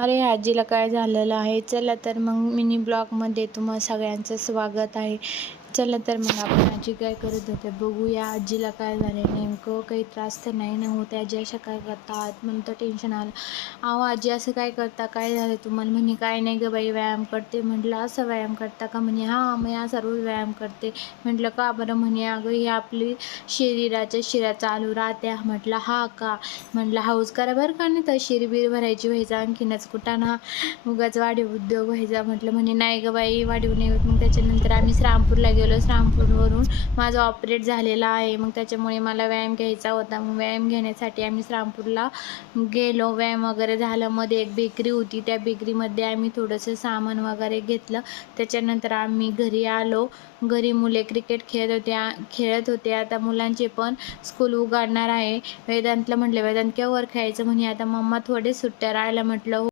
अरे आजीला काय झालेलं आहे? चला तर मग मिनी ब्लॉगमध्ये तुम्हा सगळ्यांचं स्वागत आहे. चला तर मग आपण आजी काय करत होत्या बघूया. आजीला काय झालं नेमकं, काही त्रास तर नाही ना होत? आजी अशा काय करतात म्हणून तर टेन्शन आलं. अहो आजी असं काय करता, काय झालं तुम्हाला? म्हणे काय नाही गं बाई, व्यायाम करते. म्हटलं असं व्यायाम करता का? म्हणे हां मी असा रोज व्यायाम करते. म्हटलं का बरं? म्हणे अगं ही आपली शरीराच्या शिरा चालू राहत्या. म्हटलं हा का? म्हटलं हाऊस करा बरं का, नाही तर शिरबीर भरायची व्हायचं आणखीनच कुटाणा उगाच वाढीव उद्योग व्हायचा. म्हटलं म्हणे नाही गं बाई वाढीव नाही होत. मग त्याच्यानंतर आम्ही श्रामपूरला गेलो. श्रामपूरवरून माझं ऑपरेट झालेलं आहे, मग त्याच्यामुळे मला व्यायाम घ्यायचा होता. मग व्यायाम घेण्यासाठी आम्ही श्रामपूरला गेलो. व्यायाम वगैरे झालं. मध्ये एक बेकरी होती, त्या बेकरीमध्ये आम्ही थोडंसं सामान वगैरे घेतलं. त्याच्यानंतर आम्ही घरी आलो. घरी मुले क्रिकेट खेळत होते. आता मुलांचे पण स्कूल उघडणार आहे. वेदांतला म्हटलं वेदांत केव्हा खेळायचं? म्हणे आता मम्मा थोडे सुट्ट्या राहिल्या. म्हटलं